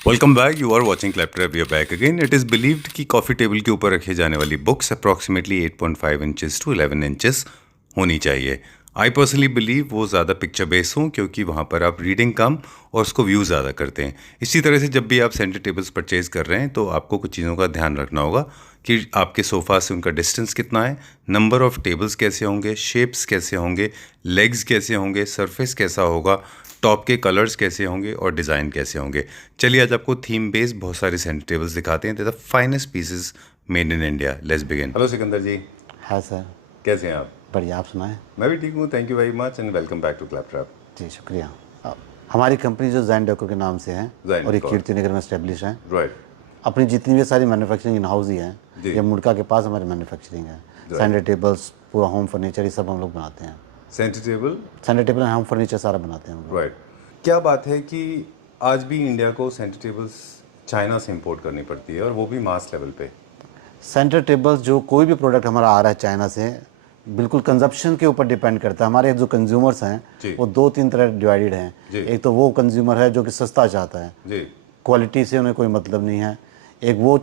Welcome back. You are watching Claptrap. We are back again. It is believed कि coffee table के ऊपर रखे जाने वाली books approximately 8.5 inches to 11 inches होनी चाहिए। आई पर्सनली बिलीव वो ज़्यादा पिक्चर बेस हों, क्योंकि वहाँ पर आप रीडिंग कम और उसको व्यू ज़्यादा करते हैं। इसी तरह से जब भी आप सेंटर टेबल्स परचेज कर रहे हैं तो आपको कुछ चीज़ों का ध्यान रखना होगा कि आपके सोफ़ा से उनका डिस्टेंस कितना है, नंबर ऑफ़ टेबल्स कैसे होंगे, शेप्स कैसे होंगे, लेग्स कैसे होंगे, सरफेस कैसा होगा, टॉप के कलर्स कैसे होंगे और डिज़ाइन कैसे होंगे। चलिए आज आपको थीम बेस्ड बहुत सारे सेंटर टेबल्स दिखाते हैं। The finest pieces made in India. Let's begin. Hello Sikandar ji. हाँ सर। कैसे हैं आप? बढ़िया, आप सुनाएं। मैं भी ठीक हूँ, thank you very much and welcome back to Claptrap. जी शुक्रिया। हमारी कंपनी जो जैन डेको के नाम से है Zen और ये Decor। कीर्ति नगर में स्टैब्लिश है। राइट। अपनी जितनी भी सारी मैन्युफैक्चरिंग इन हाउस ही जी। है, ये मुड़का के पास हमारी मैन्युफैक्चरिंग है। सेंटर टेबल्स, पूरा होम फर्नीचर, ये सब हम लोग बनाते हैं। Centre table. Centre table home furniture सारा बनाते हैं हम लोग। राइट। क्या बात है कि आज भी इंडिया को सेंटर टेबल्स चाइना से इंपोर्ट करनी पड़ती है और वो भी मास लेवल पे। सेंटर टेबल्स जो कोई भी प्रोडक्ट हमारा आ रहा है चाइना से, बिल्कुल कंजप्शन के ऊपर डिपेंड करता है। हमारे जो कंज्यूमर्स हैं वो 2-3 तरह डिवाइडेड हैं। एक तो वो कंज्यूमर है जो कि सस्ता चाहता है, जी। क्वालिटी से उन्हें कोई मतलब नहीं है। एक वो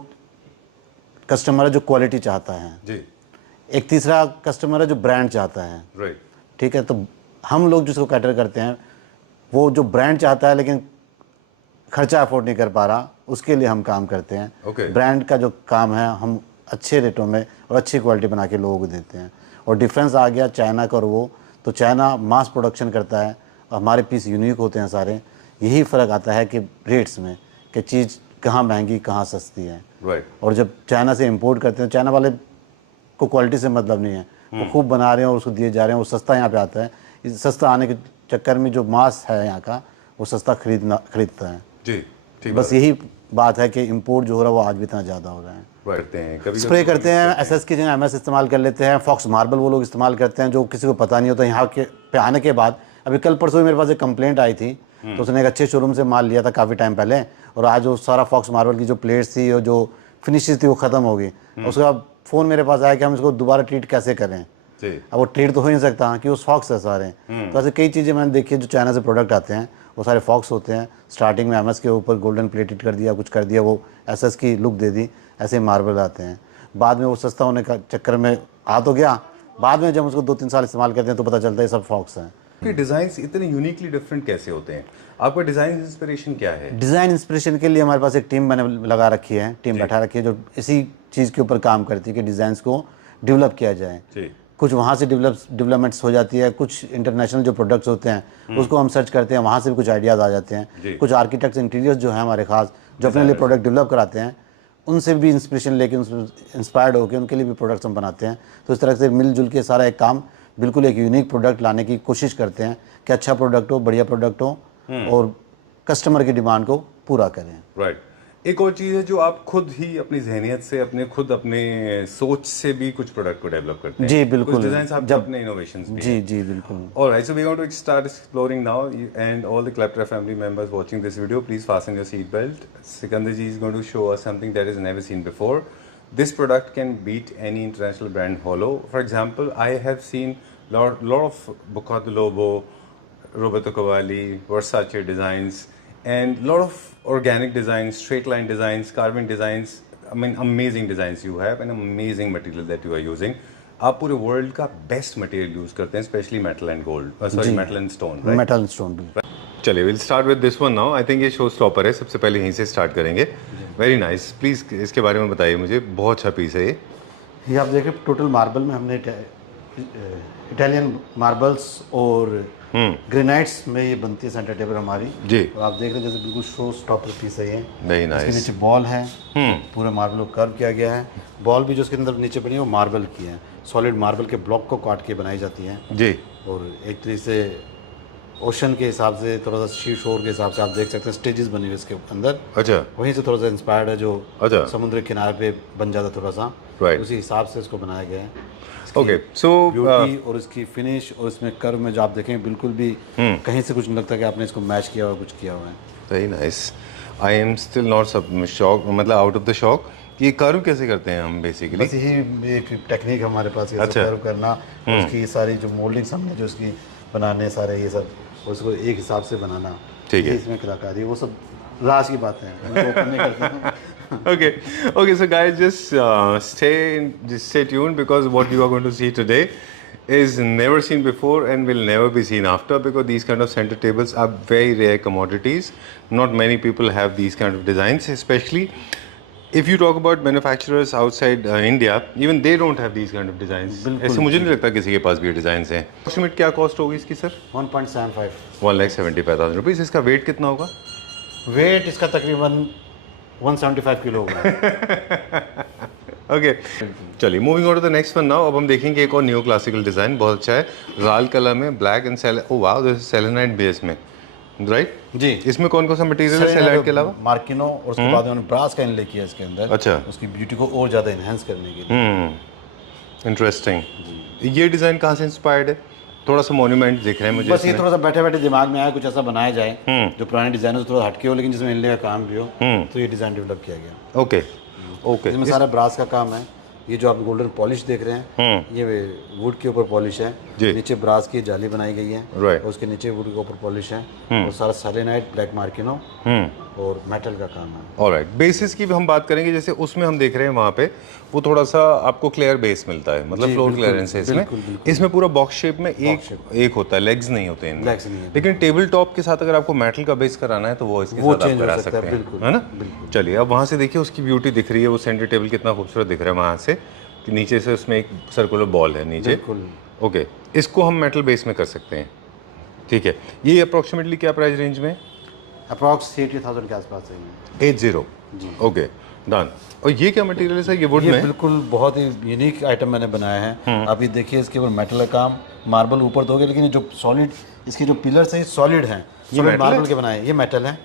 कस्टमर है जो क्वालिटी चाहता है। जी। एक तीसरा कस्टमर है जो ब्रांड चाहता है। राइट। ठीक है, तो हम लोग जिसको कैटर करते हैं वो जो ब्रांड चाहता है लेकिन खर्चा अफोर्ड नहीं कर पा रहा, उसके लिए हम काम करते हैं। Okay। ब्रांड का जो काम है हम अच्छे रेटों में और अच्छी क्वालिटी बना के लोगों को देते हैं। और डिफरेंस आ गया चाइना का और वो, तो चाइना मास प्रोडक्शन करता है और हमारे पीस यूनिक होते हैं सारे। यही फ़र्क आता है कि रेट्स में, कि चीज़ कहाँ महंगी कहाँ सस्ती है। राइट। और जब चाइना से इंपोर्ट करते हैं, चाइना वाले को क्वालिटी से मतलब नहीं है, वो खूब बना रहे हैं और उसको दिए जा रहे हैं, वो सस्ता यहाँ पे आता है। इस सस्ता आने के चक्कर में जो मास है यहाँ का, वो सस्ता खरीदता है। जी। ठीक। बस यही बात है कि इंपोर्ट जो हो रहा है वो आज भी इतना ज़्यादा हो रहा है। करते हैं कभी स्प्रे करते हैं, एसएस की जगह एमएस इस्तेमाल कर लेते हैं, फॉक्स मार्बल वो लोग इस्तेमाल करते हैं जो किसी को पता नहीं होता। यहाँ के पे आने के बाद, अभी कल परसों मेरे पास एक कंप्लेंट आई थी, तो उसने एक अच्छे शोरूम से माल लिया था काफ़ी टाइम पहले, और आज वो सारा फॉक्स मार्बल की जो प्लेट्स थी और जो फिनिशेज थी वो ख़त्म हो गई। उसके बाद फ़ोन मेरे पास आया कि हम इसको दोबारा ट्रीट कैसे करें। अब वो ट्रीट तो हो नहीं सकता कि वो फॉक्स है सारे। तो ऐसे कई चीज़ें मैंने देखी है जो चाइना से प्रोडक्ट आते हैं, वो सारे फॉक्स होते हैं। स्टार्टिंग में एमएस के ऊपर गोल्डन प्लेटेड कर दिया, कुछ कर दिया, वो एसएस की लुक दे दी, ऐसे मार्बल आते हैं। बाद में वो सस्ता होने का चक्कर में आ तो गया, बाद में जब उसको 2-3 साल इस्तेमाल करते हैं तो पता चलता है सब फॉक्स हैं। कि डिज़ाइंस इतने यूनिकली डिफरेंट कैसे होते हैं? आपका डिज़ाइन इंस्पिरेशन क्या है? डिज़ाइन इंस्पिरेशन के लिए हमारे पास एक टीम मैंने लगा रखी है, टीम बैठा रखी है जो इसी चीज़ के ऊपर काम करती है कि डिज़ाइंस को डेवलप किया जाए। कुछ वहाँ से डेवलपमेंट्स हो जाती है, कुछ इंटरनेशनल जो प्रोडक्ट्स होते हैं उसको हम सर्च करते हैं, वहाँ से भी कुछ आइडियाज़ आ जाते हैं। कुछ आर्किटेक्ट्स इंटीरियर्स जो हैं हमारे खास, जो अपने लिए प्रोडक्ट डेवलप कराते हैं, उनसे भी इंस्पिरेशन लेके, उनसे इंस्पायर्ड होकर उनके लिए भी प्रोडक्ट्स हम बनाते हैं। तो इस तरह से मिलजुल के सारा एक काम, बिल्कुल एक यूनिक प्रोडक्ट लाने की कोशिश करते हैं कि अच्छा प्रोडक्ट हो, बढ़िया प्रोडक्ट हो और कस्टमर की डिमांड को पूरा करें। राइट। एक और चीज़ है जो आप खुद ही अपनी जहनियत से, अपने सोच से भी कुछ प्रोडक्ट को डेवलप करते हैं। जी बिल्कुल। कुछ डिजाइन्स आपके अपने इनोवेशंस भी जी जी बिल्कुल। Alright, so we're going to start exploring now, and all the Claptrap family members watching this video, please fasten your seat belt. Sikandar ji is going to show us something that is never seen before. This product can beat any international brand hollow. For example, I have seen lot of Bucato Lobo, Roberto Cavalli, Versace designs, and lot of organic designs, straight line designs, carving designs. I mean, amazing designs you have and amazing material that you are using. आप पूरे world का best material use करते हैं, specially metal and gold, sorry metal and stone. Metal and stone. चलिए will start with this one now. I think ये show stopper है, सबसे पहले यहीं से स्टार्ट करेंगे। Very nice. प्लीज इसके बारे में बताइए मुझे, बहुत अच्छा पीस है ये आप देखें टोटल मार्बल में हमने इटालियन मार्बल्स और ग्रेनाइट्स में ये बनती है सेंटर टेबल हमारी जी। तो आप देख रहे हैं जैसे बिल्कुल शो स्टॉपर पीस है ये। Very nice. इसके नीचे बॉल है, पूरा मार्बल को कर्व किया गया है। बॉल भी जो इसके अंदर नीचे बनी है वो मार्बल की है, सॉलिड मार्बल के ब्लॉक को काट के बनाई जाती है जी। और एक तरीके से ओशन के हिसाब से, थोड़ा सा सी शोर के हिसाब से आप देख सकते हैं स्टेजेस बनी हुई इसके अंदर। अच्छा। वहीं से थोड़ा सा इंस्पायर्ड है, जो अच्छा समुद्र के किनारे पे बन जाता थोड़ा सा, उसी हिसाब से इसको बनाया गया है। ओके, सो ब्यूटी और इसकी फिनिश और इसमें कर्व में जो आप देखें बिल्कुल भी कहीं से कुछ नहीं लगता कि आपने इसको मैच किया हुआ कुछ किया हुआ है। Very nice. I am still not shock, मतलब आउट ऑफ द शॉक। ये कर्व कैसे करते हैं हम बेसिकली? बस यही एक टेक्निक हमारे पास है। अच्छा। कर्व करना, उसकी सारी जो मोल्डिंग्स हमने जो इसकी बनाने सारे ये सब, उसको एक हिसाब से बनाना, ठीक है, इसमें कलाकारी वो सब राज की बातें हैं, उनको open नहीं करते हैं। Okay, so guys, just stay tuned because what you are going to see today is never seen before and will never be seen after, because these kind of center tables are very rare commodities. Not many people have these kind of designs, especially if you talk about manufacturers outside India, even they don't have these kind of designs. ऐसे मुझे नहीं लगता किसी के पास भी ये design हैं. Approximate क्या कॉस्ट होगी इसकी सर? 1.75 1,75,000 रुपीज़. इसका वेट कितना होगा? वेट इसका तकरीबन 175 किलो होगा। ओके, चलिए moving on to the next one now. अब हम देखेंगे एक और न्यू क्लासिकल डिज़ाइन, बहुत अच्छा है, लाल कलर में, black and oh wow, this is selenite base में, राइट? जी। इसमें कौन कौन सा मटेरियल है सेलेनाइट के अलावा? मार्किनो, और उसके बाद उन्होंने ब्रास का इनले किया इसके अंदर। अच्छा। उसकी ब्यूटी को और ज़्यादा इन्हेंस करने के लिए। इंटरेस्टिंग। ये डिज़ाइन कहाँ से इंस्पायर्ड है? थोड़ा सा मॉन्यूमेंट दिख रहा है मुझे बस ये थोड़ा सा बैठे बैठे दिमाग में आया कुछ ऐसा बनाया जाए जो पुराने डिजाइनर से थोड़ा हटके हो लेकिन जिसमें इनले का काम भी हो, तो ये डिज़ाइन डेवलप किया गया। ओके ओके, इसमें सारा ब्रास का काम है। ये जो आप गोल्डन पॉलिश देख रहे हैं, ये वुड के ऊपर पॉलिश है, नीचे ब्रास की जाली बनाई गई है, राइट, और उसके नीचे वुड के ऊपर पॉलिश है, और सारा सेलेनाइट, ब्लैक मार्किनो और मेटल का काम है। ऑलराइट, बेसिस की भी हम बात करेंगे, जैसे उसमें हम देख रहे हैं वहाँ पे वो थोड़ा सा आपको क्लियर बेस मिलता है, मतलब फ्लोर क्लियरेंस है इसमें। इसमें पूरा बॉक्स शेप में एक होता है, लेग्स नहीं होते हैं, लेकिन टेबल टॉप के साथ अगर आपको मेटल का बेस कराना है तो वो इसके साथ आप करा सकते हैं, है ना? चलिए अब वहाँ से देखिए उसकी ब्यूटी दिख रही है, वो सेंटर टेबल कितना खूबसूरत दिख रहा है वहाँ से, नीचे से उसमें एक सर्कुलर बॉल है नीचे। ओके, इसको हम मेटल बेस में कर सकते हैं, ठीक है। ये अप्रोक्सीमेटली क्या प्राइस रेंज में? अप्रॉक्स 80,000 के आसपास है। 80, ओके डन। और ये क्या मटेरियल है सर? ये वुड में बिल्कुल बहुत ही यूनिक आइटम मैंने बनाया है। आप ये देखिए, इसके ऊपर मेटल का काम, मार्बल ऊपर दोगे, लेकिन ये जो सॉलिड इसके जो पिलर्स हैं सॉलिड हैं, ये मार्बल के बनाए, ये मेटल है,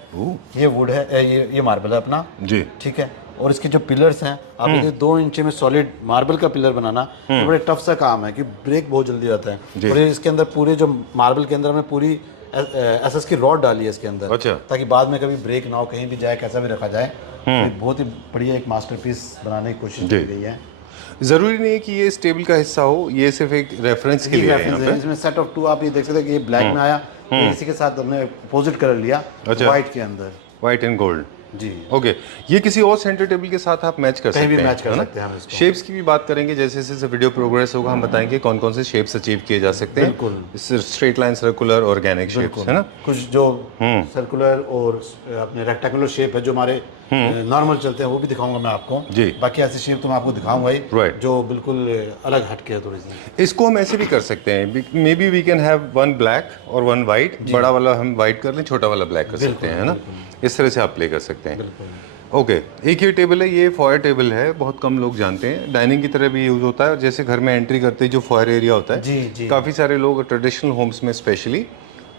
ये वुड है, ये मार्बल है अपना जी, ठीक है। और इसके जो पिलर्स हैं, आप ये 2 इंच में सॉलिड मार्बल का पिलर बनाना तो बड़े टफ सा काम है, कि ब्रेक बहुत जल्दी आता है। और इसके अंदर पूरे जो मार्बल के अंदर हमने पूरी एसएस की रॉड डाली है इसके अंदर, अच्छा, ताकि बाद में कभी ब्रेक ना हो, कहीं भी जाए कैसा भी रखा जाए। तो बहुत ही बढ़िया एक मास्टरपीस बनाने की कोशिश की गई है। जरूरी नहीं है कि ये इस टेबल का हिस्सा हो, ये सिर्फ एक रेफरेंस के लिए है। इसमें सेट ऑफ 2 आप ये देख सकते हैं कि ये ब्लैक में आया, तो इसी के साथ हमने अपोजिट कलर लिया, व्हाइट के अंदर, व्हाइट एंड गोल्ड जी। ओके, ये किसी और सेंटर टेबल के साथ आप मैच कर सकते हैं, मैच कर सकते हैं हम इसको। शेप्स की भी बात करेंगे, जैसे जैसे वीडियो प्रोग्रेस होगा हम बताएंगे कौन कौन से शेप्स अचीव किए जा सकते हैं। बिल्कुल, straight line, circular, organic shapes, है ना? कुछ जो सर्कुलर और अपने रेक्टेंगुलर शेप है जो हमारे नॉर्मल चलते हैं, वो भी दिखाऊंगा मैं आपको जी। बाकी ऐसे शेप तो मैं आपको दिखाऊंगा ही, जो बिल्कुल अलग हटके है थोड़ी सी। इसको हम ऐसे भी कर सकते हैं, maybe we can have 1 black और 1 वाइट, बड़ा वाला हम वाइट कर लें, छोटा वाला ब्लैक कर सकते हैं, है ना? इस तरह से आप प्ले कर सकते हैं। ओके, एक ये टेबल है, ये फॉयर टेबल है, बहुत कम लोग जानते हैं, डाइनिंग की तरह भी यूज होता है। और जैसे घर में एंट्री करते ही जो फॉयर एरिया होता है, जी, काफ़ी सारे लोग ट्रेडिशनल होम्स में स्पेशली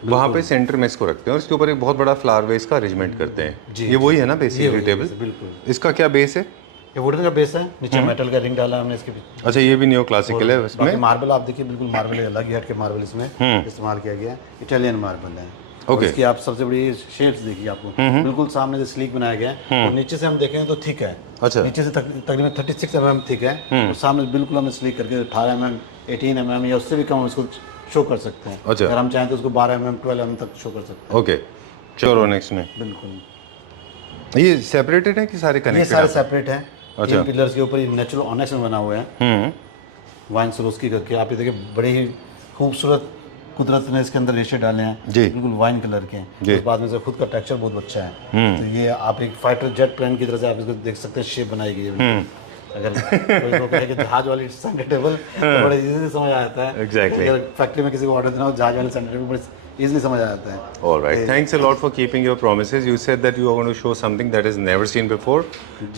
वहाँ पे सेंटर में इसको रखते हैं, और इसके ऊपर एक बहुत बड़ा फ्लावर वेस का अरेंजमेंट करते हैं। ये वही है ना बेसिकली टेबल? बिल्कुल। इसका क्या बेस है? ये वुडन का बेस है, नीचे मेटल का रिंग डाला हमने इसके पीछे। अच्छा, ये भी न्यू क्लासिकल है। इसमें मार्बल आप देखिए, बिल्कुल मार्बल अलग ही हट के मार्बल इसमें इस्तेमाल किया गया, इटालियन मार्बल है। ओके, इसकी आप सबसे बड़ी शेप्स देखिए, आपको बिल्कुल सामने से स्लीक बनाया गया है, और नीचे से हम देखें तो थिक है। अच्छा, नीचे से तकरीबन 36 mm थिक है, और सामने बिल्कुल हमने स्लीक करके 18 mm, 18 mm या उससे भी कम इसको शो कर सकते हैं। अच्छा, अगर हम चाहें तो उसको 12 mm, 12 mm तक शो कर सकते हैं। ओके, चलो नेक्स्ट में। बिल्कुल, ये सेपरेटेड है कि सारे कनेक्टेड? ये सारे सेपरेट हैं। अच्छा, पिलर्स के ऊपर ये नेचुरल ऑनेक्स में बना हुआ है, वाइन सरोस्की करके। आप ये देखिए, बड़े ही खूबसूरत कुदरत ने इसके अंदर रेशे डाले हैं जी, बिल्कुल वाइन कलर के। उस बाद में से खुद का टेक्सचर बहुत अच्छा है। तो ये आप एक फाइटर जेट प्लेन की तरह से आप इसको देख सकते हैं, शेप बनाई गई है। अगर कोई लोग कहे कि जहाज वाली सेंटर टेबल, तो बड़े इजीली समझ आ जाता है। एग्जैक्टली, अगर फैक्ट्री में किसी को ऑर्डर देना हो जहाज वाले सेंटर टेबल, बड़े इजीली समझ आ जाता है। Alright, thanks a lot for keeping your promises. You said that you are going to show something that is never seen before,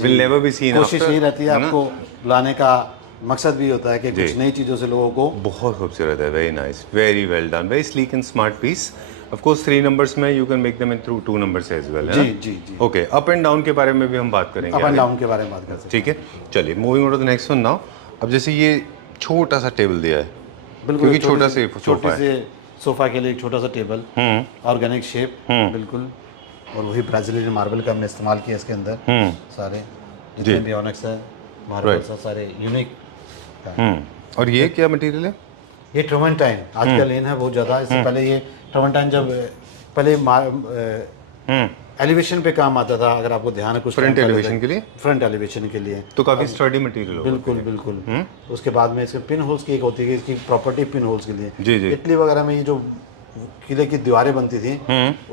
will never be seen after. कोशिश यही रहती है आपको लाने का मकसद भी होता है कि कुछ नई चीज़ों से लोगों को। बहुत खूबसूरत है, very nice, very well done, very sleek and smart piece. Of course 3 numbers में you can make them in through 2 numbers as well, है ना? जी जी। ओके, अप एंड डाउन के बारे में भी हम बात करेंगे, अप एंड डाउन के बारे में बात कर सकते हैं, ठीक है। चलिए, moving on to the next one now. अब जैसे ये छोटा सा टेबल दिया है, बिल्कुल क्योंकि छोटा से सोफा के लिए एक छोटा सा टेबल, ऑर्गेनिक शेप, बिल्कुल। और वही ब्राजीलियन मार्बल का हमने इस्तेमाल किया इसके अंदर, सारे जितने भी ऑनेक्स है मार्बल सारे यूनिक। और ये क्या मटेरियल है? ये ट्रमेंटाइन आजकल इन है बहुत ज़्यादा। इससे पहले ये ट्रमेंटाइन जब पहले एलिवेशन पे काम आता था, अगर आपको ध्यान है कुछ फ्रंट एलिवेशन के लिए, फ्रंट एलिवेशन के लिए तो काफी स्टडी मटेरियल होगा। बिल्कुल बिल्कुल। उसके बाद में इसके पिन होल्स की एक होती है, इसकी प्रॉपर्टी पिन होल्स के लिए। जी जी। इटली वगैरह में ये जो किले की दीवारें बनती थी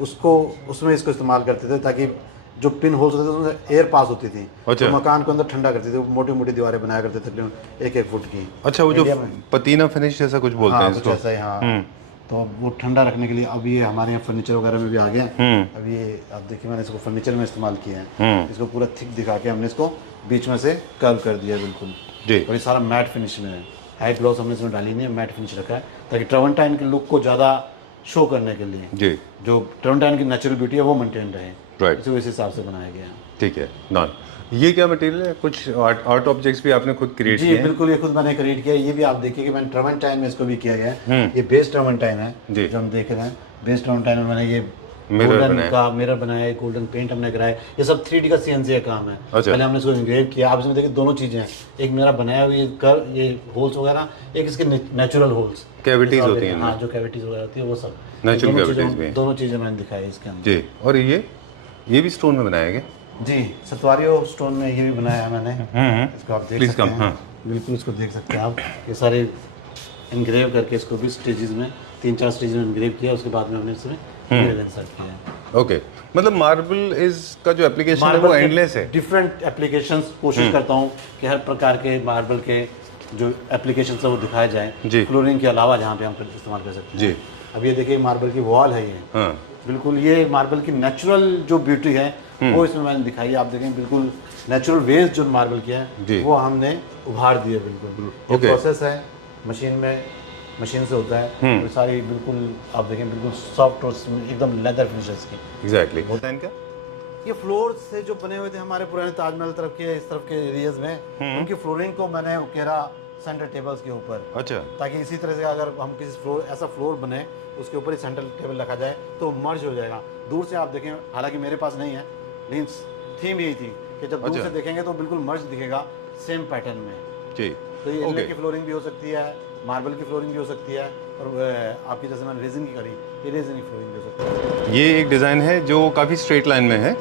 उसको उसमें इसको इस्तेमाल करते थे, ताकि जो पिन होल्स होते थे उसमें एयर पास होती थी, अच्छा। तो मकान को अंदर ठंडा करती थी। मोटी मोटी दीवारें बनाया करते थे तकरीबन 1-1 फुट की। अच्छा, वो जो पतीना फिनिश जैसा कुछ बोलते हैं हाँ, कुछ इसको। ऐसा ही, हाँ। तो वो ठंडा रखने के लिए अब ये हमारे यहाँ फर्नीचर वगैरह में भी आ गया। अब ये आप देखिए मैंने इसको फर्नीचर में इस्तेमाल किया है। इसको पूरा थिक दिखा के हमने इसको बीच में से कर्व कर दिया बिल्कुल जी। और ये सारा मैट फिनिश में है। हाई ग्लॉस हमने इसमें डाली नहीं है, मैट फिनिश रखा है ताकि ट्रावंटाइन के लुक को ज़्यादा शो करने के लिए जी, जो ट्रावंटाइन की नेचुरल ब्यूटी है वो मेंटेन रहे। राइट, इसी इस हिसाब से बनाया गया है। ठीक है। डन। ये क्या मटेरियल है? कुछ आर्ट ऑब्जेक्ट्स भी आपने खुद क्रिएट जी किए हैं? बिल्कुल, ये खुद मैंने क्रिएट किया है। ये भी आप देखिए कि मैंने ट्रावंटाइन में इसको भी किया गया है। ये बेस ट्रावंटाइन है जी। जो हम देख रहे हैं। बेस ट्रावंटाइन में मैंने ये मिरर गोल्डन बनाया। का मिरर बनाया है, गोल्डन पेंट हमने कराया है। ये सब 3D का CNC का काम है। अच्छा। पहले हमने इसको इंग्रेव किया। आप इसमें देखिए दोनों चीज़ें हैं, एक मेरा बनाया हुआ ये कर ये होल्स वगैरह, एक इसके नेचुरल होल्स, कैविटीज होती हैं हाँ, जो कैविटीज वगैरह होती है वो सब Natural दोनों cavities चीज़ें- भी। दोनों चीज़ें मैंने दिखाई इसके अंदर। जी। और ये भी स्टोन में बनाया गया? जी, सतवारियो स्टोन में ये भी बनाया है मैंने। इसको आप देख Please सकते come, हैं। हाँ। बिल्कुल, इसको देख सकते हैं आप। ये सारे इंग्रेव करके इसको भी स्टेजेस में 3-4 स्टेज में इंग्रेव किया, उसके बाद में हमने इसमें मिरर इंसर्ट किया है। ओके, मतलब मार्बल इज का जो एप्लीकेशन है वो एंडलेस है। डिफरेंट एप्लीकेशंस कोशिश करता हूँ कि हर प्रकार के मार्बल के जो एप्लीकेशन है वो दिखाए जी। जाए, फ्लोरिंग के अलावा जहाँ पे हम इस्तेमाल कर सकते हैं। जी। अब ये देखिए मार्बल की वॉल है ये। हाँ, बिल्कुल, ये मार्बल की नेचुरल जो ब्यूटी है वो इसमें मैंने दिखाई है। आप देखें बिल्कुल नेचुरल वेस्ट जो मार्बल किया जी। है वो हमने उभार दिए बिल्कुल। ये Okay. प्रोसेस है मशीन से होता है। तो सारी बिल्कुल आप देखें बिल्कुल सॉफ्ट और एकदम लेदर फिनिशेस की। एग्जैक्टली। होता है इनका? ये फ्लोर से जो बने हुए थे हमारे पुराने ताजमहल तरफ के इस तरफ के एरियाज में, उनकी फ्लोरिंग को मैंने उकेरा सेंटर टेबल्स के ऊपर, अच्छा, ताकि इसी तरह से अगर हम किसी फ्लोर ऐसा फ्लोर बने उसके ऊपर ही सेंट्रल टेबल रखा जाए तो मर्ज हो जाएगा। दूर से आप देखें, हालांकि मेरे पास नहीं है, लेकिन थीम यही थी कि जब दूर अच्छा। से देखेंगे तो बिल्कुल मर्ज दिखेगा सेम पैटर्न में। जी। तो ये Okay. इनले की फ्लोरिंग भी हो सकती है, मार्बल की फ्लोरिंग भी हो सकती है, और आपकी जैसे मैंने रेजिन की करी, ये रेजिन की फ्लोरिंग भी हो सकती है। ये एक डिज़ाइन है जो काफ़ी स्ट्रेट लाइन में है।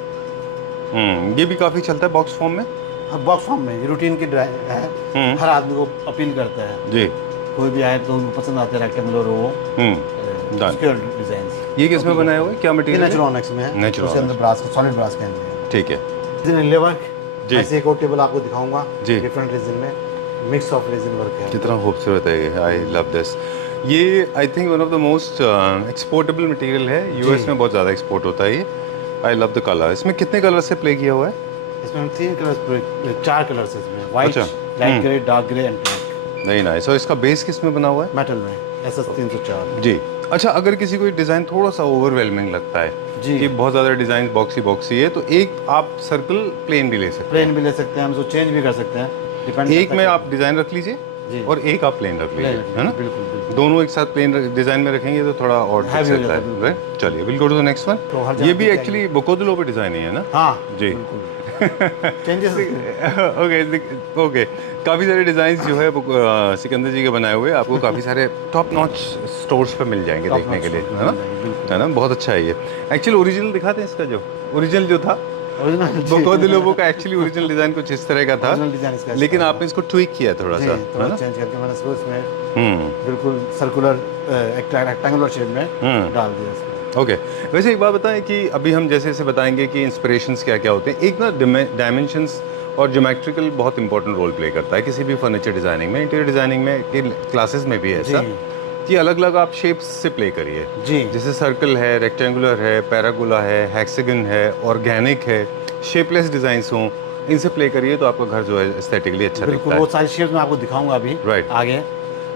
ये भी काफ़ी चलता है बॉक्स फॉर्म में। अब बॉक्स फॉर्म में ये रूटीन की ड्राइंग है, हर आदमी को अपील करता है। जी। कोई भी आए तो उनको पसंद आते हैं रेक्टेंगुलर वो डन। Square design. ये किस में बनाया हुआ है? क्या ये मटेरियल है? नेचुरॉनिक्स में है। Natural उसके अंदर ब्रास सॉलिड ब्रास का है। ठीक है रेजिन वर्क। जी। ऐसे एक और टेबल आपको दिखाऊंगा जी। डिफरेंट रेजिन में, मिक्स ऑफ रेजिन वर्क है। कितना खूबसूरत है ये। I love this. ये I think one of the most exportable material है। यूएस में बहुत ज़्यादा एक्सपोर्ट होता है ये। I love the colour. इसमें कितने कलर से प्ले किया हुआ है? इसमें 3 कलर्स, 4 कलर्स है इसमें, व्हाइट, अच्छा। Light grey, dark grey and black. नहीं नाइस। और इसका बेस किस में बना हुआ है? मेटल में SS 304। जी। अच्छा, अगर किसी को डिज़ाइन थोड़ा सा ओवरवेलमिंग लगता है जी। कि बहुत ज़्यादा डिज़ाइन बॉक्सी है, तो एक आप सर्कल प्लेन भी ले सकते प्लेन भी ले सकते हैं, हम इसको चेंज भी कर सकते हैं, डिपेंड हैं। एक में आप डिज़ाइन रख लीजिए जी। और एक आप प्लेन रख लीजिए, है ना? बिल्कुल बिल्कुल। दोनों एक साथ प्लेन डिज़ाइन में रखेंगे तो थोड़ा और Heavy हो सकता जाता है, है, राइट? चलिए, we'll go to the next one. तो हर जगह ये भी पे एक्चुअली बोकोदुलो पे डिज़ाइन ही है ना? हाँ जी। बिल्कुल चेंजेस। ओके। काफ़ी सारे डिज़ाइंस जो है वो सिकंदर जी के बनाए हुए आपको काफ़ी सारे टॉप नॉच स्टोर्स पे मिल जाएंगे देखने के लिए, है ना? है ना? बहुत अच्छा है ये। एक्चुअली ओरिजिनल दिखाते हैं इसका, जो ओरिजिनल जो था ओरिजिनल बोकोदुलो का एक्चुअली ओरिजिनल डिज़ाइन कुछ इस तरह का था, ओरिजिनल डिजाइन इसका लेकिन आपने इसको ट्विक किया थोड़ा सा, थोड़ा है ना? चेंज करके मैंने इसको इसमें हम्म। बिल्कुल सर्कुलर रेक्टेंगुलर शेप में डाल दिया इसको। ओके। वैसे एक बात बताएं कि अभी हम जैसे जैसे बताएंगे कि इंस्पिरेशंस क्या क्या होते हैं। एक ना डायमेंशंस और ज्योमेट्रिकल बहुत इंपॉर्टेंट रोल प्ले करता है किसी भी फर्नीचर डिज़ाइनिंग में, इंटीरियर डिज़ाइनिंग में, कि क्लासेस में भी है ऐसा जी। कि अलग अलग आप शेप्स से प्ले करिए। जी जैसे सर्कल है, रेक्टेंगुलर है, पैरागोला है, हेक्सागन है, ऑर्गेनिक है, शेपलेस डिज़ाइंस हों, इनसे प्ले करिए तो आपका घर जो है एस्थेटिकली अच्छा दिखता बिल्कुल, है। वो सारी शेप्स मैं आपको दिखाऊंगा अभी Right. आगे।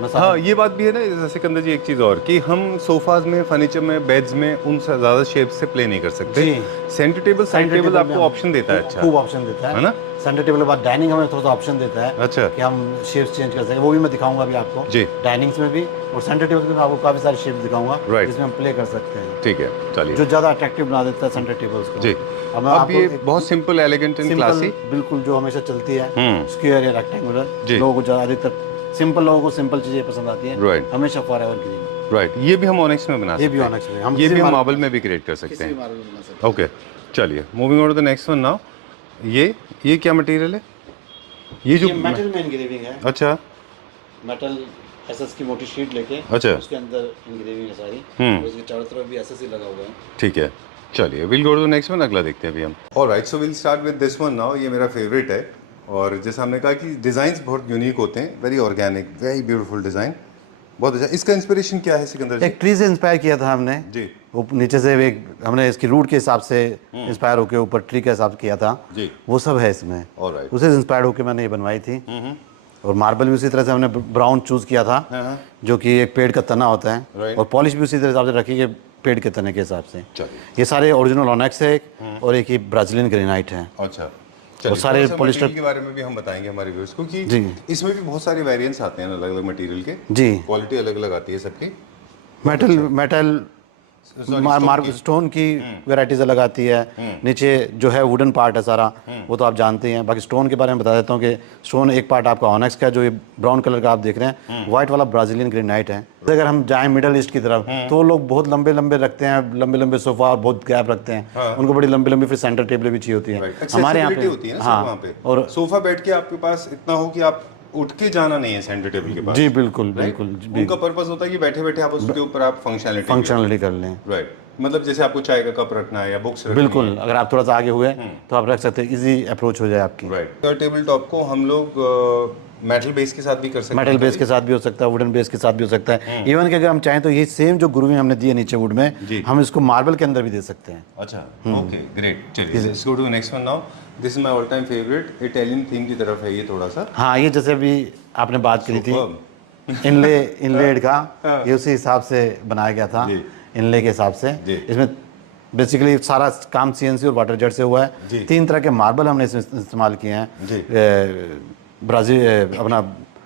मैं हाँ, ये बात भी है ना जैसे सिकंदर जी, एक चीज़ और कि हम सोफाज में, फर्नीचर में, बेड्स में उन से ज़्यादा शेप्स से प्ले नहीं कर सकते। जी। Centre table, side centre table table आपको में ऑप्शन देता है। अच्छा, खूब ऑप्शन देता है ना? सेंटर टेबल के बाद डाइनिंग हमें थोड़ा सा ऑप्शन देता है अच्छा कि हम शेप्स चेंज कर सकें, वो भी मैं दिखाऊंगा अभी आपको। जी। डाइनिंग्स में भी और सेंटर टेबल में आपको काफ़ी सारे शेप्स दिखाऊंगा Right. जिसमें हम प्ले कर सकते हैं, ठीक है, चलिए जो ज़्यादा अट्रैक्टिव बना देता है सेंटर टेबल्स को। जी। अब मैं अब आपको ये एक बहुत simple, elegant and simple, classy. बिल्कुल जो हमेशा चलती है, हम्म। स्क्वायर या रेक्टेंगुलर, जी। लोगों को ज़्यादा अधिकतर सिंपल, लोगों को सिंपल चीज़ें पसंद आती हैं, Right. हमेशा फॉरएवर की। राइट, ये भी हम ऑनिक्स में बना सकते ये हैं। भी ऑनिक्स में हम ये भी किसी हम मार्बल- मार्बल में भी क्रिएट कर सकते किसी हैं। भी मार्बल में बना सकते हैं। ओके, चलिए moving on to the next one now. ये क्या मटेरियल है? ये जो मेटल में इंग्रेविंग है, अच्छा मेटल एसएस की मोटी शीट लेके अच्छा उसके अंदर इंग्रेविंग है सारी, और उसके चारों तरफ भी एसएस ही लगा हुआ है। ठीक है, चलिए we'll go to the next one, अगला देखते हैं अभी हम। Alright, so we'll start with this one now. ये मेरा फेवरेट है, और जैसा हमने कहा कि डिज़ाइंस बहुत यूनिक होते हैं, very organic, very beautiful design, बहुत अच्छा। इसका इंस्पिरेशन क्या है सिकंदर जी? एक ट्री से इंस्पायर किया था हमने जी वो, नीचे से एक हमने इसकी रूट के हिसाब से इंस्पायर होकर ऊपर ट्री के हिसाब से किया था जी, वो सब है इसमें। ऑलराइट, उसे इंस्पायर होकर मैंने ये बनवाई थी। और मार्बल भी उसी तरह से हमने ब्राउन चूज़ किया था, जो कि एक पेड़ का तना होता है, Right. और पॉलिश भी उसी तरह हिसाब से रखी है पेड़ के तने के हिसाब से। चलिए ये सारे ओरिजिनल ऑनेक्स है एक, और एक ही ब्राजीलियन ग्रेनाइट है। अच्छा। और सारे थोड़ा सा पॉलिस्टर मटेरियल के बारे में भी हम बताएंगे हमारे व्यूअर्स को कि जी। इसमें भी बहुत सारे वेरिएंट्स आते हैं अलग अलग मटेरियल के, जी। क्वालिटी अलग अलग आती है सबकी। मेटल मार्बल स्टोन की वैरायटीज अलग आती है। नीचे जो है वुडन पार्ट है सारा, वो तो आप जानते हैं। बाकी स्टोन के बारे में बता देता हूँ कि स्टोन एक पार्ट आपका ऑनेक्स का है, जो ये ब्राउन कलर का आप देख रहे हैं, व्हाइट वाला ब्राजीलियन ग्रेनाइट है। अगर हम जाएं मिडल ईस्ट की तरफ तो लोग बहुत लंबे लंबे रखते हैं, लंबे लंबे सोफा और बहुत गैप रखते हैं, उनको बड़ी लंबी लंबी फिर सेंटर टेबल भी चाहिए होती है। हमारे यहाँ पे होती है ना हाँ, वहाँ पे, और सोफा बैठ के आपके पास इतना हो कि आप उठ के जाना नहीं है सेंटर टेबल के पास। जी बिल्कुल बिल्कुल, उनका पर्पस होता है कि बैठे बैठे आप उसके ऊपर आप फंक्शनलिटी कर लें। राइट, मतलब जैसे आपको चाय का कप रखना है या बुक्स रखनी बिल्कुल, अगर आप थोड़ा सा आगे हुए तो आप रख सकते हैं, इजी अप्रोच हो जाए आपकी। राइट। टेबल टॉप को हम लोग मेटल बेस के साथ भी कर सकते हैं, मेटल बेस के साथ भी हो सकता है, वुडन बेस के साथ भी हो सकता है। इवन कि अगर हम चाहें तो ये सेम जो ग्रूविंग हमने दी है नीचे वुड में, हम इसको मार्बल के अंदर भी दे सकते हैं। अच्छा, ओके ग्रेट। चलिए let's go to next one now. This is my all time favourite, Italian theme की तरफ है ये थोड़ा सा। हाँ, ये जैसे भी आपने बात करी थी इनलेड का, ये उसी हिसाब से बनाया गया था, इनले के हिसाब से। इसमें बेसिकली सारा काम सीएनसी और वाटर जेट से हुआ है। 3 तरह के मार्बल हमने इसमें इस्तेमाल किए हैं, ब्राजील अपना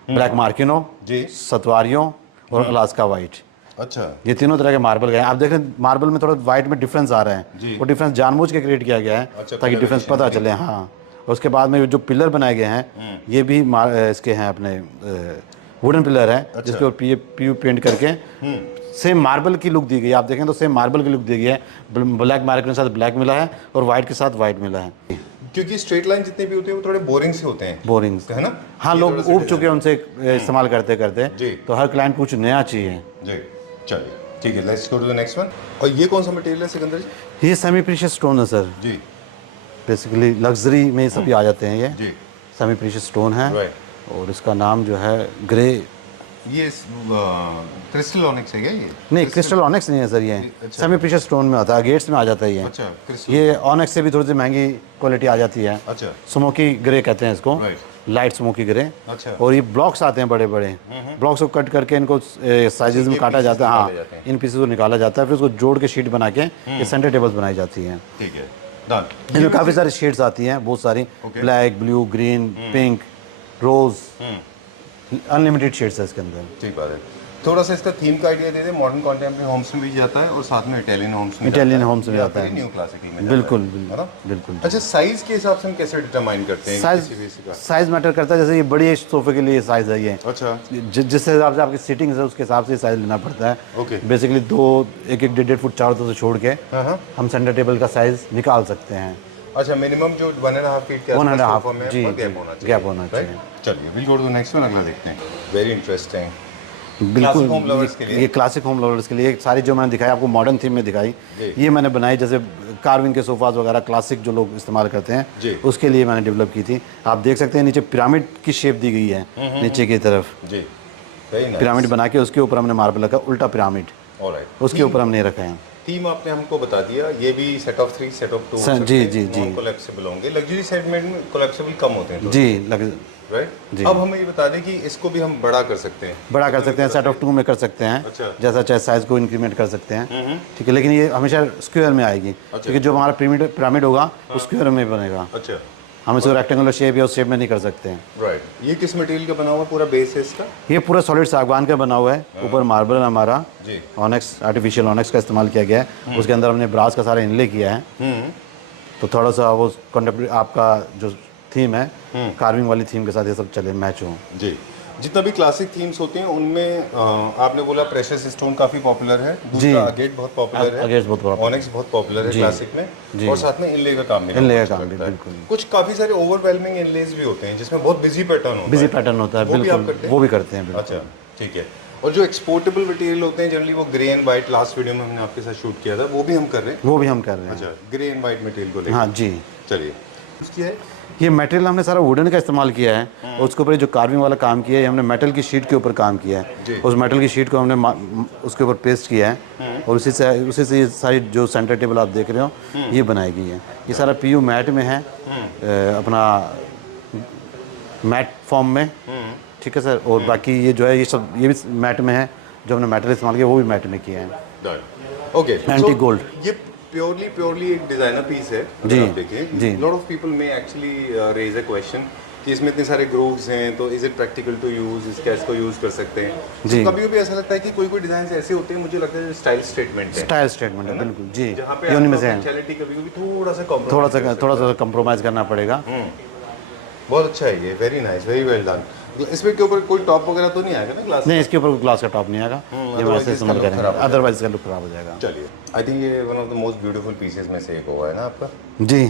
ब्लैक मार्किनो, सतवारियों और अलास्का वाइट। अच्छा, ये तीनों तरह के मार्बल गए। आप देखें मार्बल में थोड़ा वाइट में डिफरेंस आ रहा है, वो डिफरेंस जानबूझ के क्रिएट किया गया है। अच्छा, ताकि डिफरेंस पता चले। हाँ, और उसके बाद में जो पिलर बनाए गए हैं ये भी इसके हैं अपने वुडन पिलर है। अच्छा। जिसके ऊपर पीयू पेंट करके सेम मार्बल की लुक दी गई है। आप देखें तो सेम मार्बल की लुक दी गई है, ब्लैक मार्बल के साथ ब्लैक मिला है और वाइट के साथ वाइट मिला है। क्योंकि स्ट्रेट लाइन जितने भी होते हैं वो थोड़े बोरिंग से होते हैं, बोरिंग है ना। हाँ, लोग ऊब चुके हैं उनसे इस्तेमाल करते करते, तो हर क्लाइंट कुछ नया चाहिए जी। चलिए ठीक है, let's go to the next one. और ये कौन सा मटेरियल है सिकंदर जी? ये सेमी प्रीशियस स्टोन है सर जी। बेसिकली लग्जरी में सभी आ जाते हैं। ये जी सेमी प्रीशियस स्टोन है, और इसका नाम जो है ग्रे। ये क्रिस्टल ऑनिक्स है क्या ये? नहीं, क्रिस्टल ऑनिक्स नहीं है सर, ये सेमी प्रीशियस स्टोन में आता है, गेट्स में आ जाता है ये। अच्छा, ये ऑनिक्स से भी थोड़ी सी महंगी क्वालिटी आ जाती है। अच्छा, स्मोकी ग्रे कहते हैं इसको, लाइट स्मोकी ग्रे। अच्छा। और ये ब्लॉक्स आते हैं बड़े बड़े, ब्लॉक्स को कट करके इनको साइजेस में काटा जाता है। हाँ, इन पीसेस को निकाला जाता है, फिर उसको जोड़ के शीट बना के ये सेंटर टेबल्स बनाई जाती हैं। ठीक है, इनमें काफ़ी सारी शेड्स आती हैं, बहुत सारी, ब्लैक, ब्लू, ग्रीन, पिंक, रोज, अनलिमिटेड शेड्स है इसके अंदर। ठीक बात है। थोड़ा सा इसका थीम का आइडिया दे दे। मॉडर्न कॉन्टेम्परेरी होम्स में भी जाता है और साथ में इटालियन होम्स में जाता है, न्यू क्लासिकल में। बिल्कुल बिल्कुल। अच्छा, साइज के हिसाब से हम कैसे डिटरमाइन करते हैं? साइज मैटर करता है। जैसे ये बड़ी सोफे के लिए साइज है ये। अच्छा, जिस हिसाब से आपकी सीटिंग है उसके हिसाब से साइज लेना पड़ता है। ओके। बेसिकली 1.5 फुट चारों तरफ से छोड़ के हम सेंटर टेबल का साइज निकाल सकते हैं। अच्छा, मिनिमम जो 1.5 फीट के आसपास जी गैप होना चाहिए। चलिए we'll go to the next one, अगला देखते हैं। Very interesting. बिल्कुल, ये क्लासिक होम लवर्स के लिए सारी जो मैंने दिखाई आपको मॉडर्न थीम में दिखाई, ये मैंने बनाई जैसे कार्विंग के सोफाज वगैरह क्लासिक जो लोग इस्तेमाल करते हैं, उसके लिए मैंने डेवलप की थी। आप देख सकते हैं नीचे पिरामिड की शेप दी गई है नीचे की तरफ जी, पिरामिड बना के उसके ऊपर हमने मार्बल रखा, उल्टा पिरामिड, उसके ऊपर हमने रखा है। थीम आपने हमको बता दिया। ये भी सेट ऑफ 3 सेट ऑफ 2 जी जी जी कोलैप्सिबल होंगे। लग्जरी सेगमेंट में कोलैप्सिबल कम होते हैं जी, राइट। अब हमें ये बता दें कि इसको भी हम बड़ा कर सकते हैं। बड़ा कर सकते हैं, सेट ऑफ 2 में कर सकते हैं। अच्छा। जैसा चाहे साइज को इंक्रीमेंट कर सकते हैं। ठीक है, लेकिन ये हमेशा स्क्वायर में आएगी। क्योंकि जो हमारा पिरामिड होगा वो स्क्वायर में बनेगा। अच्छा, हम इसको रेक्टेंगुलर शेप या उस शेप में नहीं कर सकते हैं। राइट। ये किस मटेरियल का बना हुआ पूरा बेस है इसका? ये पूरा सॉलिड सागवान का बना हुआ है। ऊपर मार्बल हमारा ऑनेक्स, आर्टिफिशियल ऑनेक्स का इस्तेमाल किया गया है। उसके अंदर हमने ब्रास का सारा इनले किया है। तो थोड़ा सा वो कंटेम्प्रेरी आपका जो थीम है कार्विंग वाली थीम के साथ ये सब चले मैच हो जी। जितना भी क्लासिक थीम्स होते हैं उनमें आपने बोला प्रेशियस स्टोन काफी पॉपुलर है, दूसरा अगेट बहुत पॉपुलर है, अगेट बहुत popular ऑनिक्स बहुत पॉपुलर है क्लासिक में, और साथ में इनले का काम भी इनले का अच्छा काम भी, लगता है। बिल्कुल। कुछ काफी सारे ओवरवेलमिंग इनलेज भी होते हैं जिसमें बहुत बिजी पैटर्न होता है। बिजी पैटर्न होता है, वो भी आप बिल्कुल करते हैं? वो भी करते हैं, बिल्कुल। अच्छा, ठीक है। और जो एक्सपोर्टेबल मटेरियल होते हैं जनरली वो grey and white, last video में हमने आपके साथ शूट किया था, वो भी हम कर रहे हैं। वो भी हम कर रहे हैं। अच्छा, ग्रे एंड व्हाइट मटेरियल को लेकर। हाँ जी। चलिए, उसकी है ये मटेरियल हमने सारा वुडन का इस्तेमाल किया है, और उसके ऊपर जो कार्विंग वाला काम किया है हमने मेटल की शीट के ऊपर काम किया है। उस मेटल की शीट को हमने उसके ऊपर पेस्ट किया है, और उसी से ये सारी जो सेंटर टेबल आप देख रहे हो ये बनाई गई है। ये सारा पीयू मैट में है, अपना मैट फॉर्म में, ठीक है सर। और बाकी ये जो है ये भी मैट में है, जो हमने मेटल इस्तेमाल किया वो भी मैट में किया है। Okay, anti gold. ये प्योरली एक डिजाइनर पीस है। जी, आप देखिए, जी। Lot of people may actually raise a question कि इसमें इतने सारे ग्रूव्स हैं, तो is it practical to use, इसका इसको यूज कर सकते हैं? जी। तो कभी-कभी ऐसा लगता है कि कोई डिजाइन ऐसे होते हैं, मुझे लगता है स्टाइल स्टेटमेंट है। स्टाइल स्टेटमेंट है, बिल्कुल जी। जहाँ पे ये उन्हीं में से है। फंक्शनैलिटी कभी-कभी थोड़ा सा कंप्रोमाइज करना पड़ेगा। बहुत अच्छा है ये, very nice, very well done. इसमें के ऊपर कोई टॉप वगैरह तो नहीं आएगा ना ग्लास? नहीं, इसके ऊपर ग्लास का टॉप नहीं आएगा, ये वैसे इस्तेमाल करेंगे, अदरवाइज इसका लुक खराब हो जाएगा। चलिए, आई थिंक ये one of the most beautiful pieces में से एक हुआ है ना आपका? जी।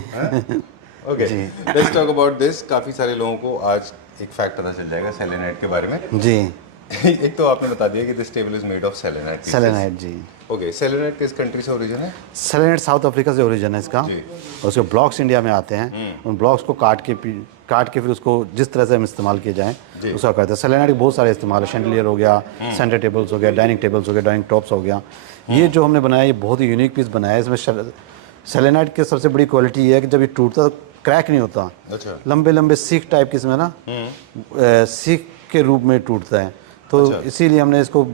Okay, let's talk about this. काफ़ी सारे लोगों को आज एक फैक्ट पता चल जाएगा सेलेनाइट के बारे में। जी। एक तो आपने बता दिया कि this table is made of selenite. Selenite, जी। ओके, सेलेनाइट किस कंट्री से ओरिजिन है? सेलेनाइट साउथ अफ्रीका से ओरिजिन है इसका, और उसके ब्लॉक्स इंडिया में आते हैं। उन ब्लॉक्स को काट के फिर उसको जिस तरह से हम इस्तेमाल किए जाएँ उसका करते हैं। सेलेनाइट के बहुत सारे इस्तेमाल है, शैंडलियर हो गया, सेंटर टेबल्स हो गया, डाइनिंग टेबल्स हो गया, डाइनिंग टॉप्स हो गया। ये जो हमने बनाया ये बहुत ही यूनिक पीस बनाया है। इसमें सेलेनाइट की सबसे बड़ी क्वालिटी ये है कि जब ये टूटता तो क्रैक नहीं होता। अच्छा। लंबे लंबे सीख टाइप की इसमें ना सीख के रूप में टूटता है, तो इसीलिए हमने इसको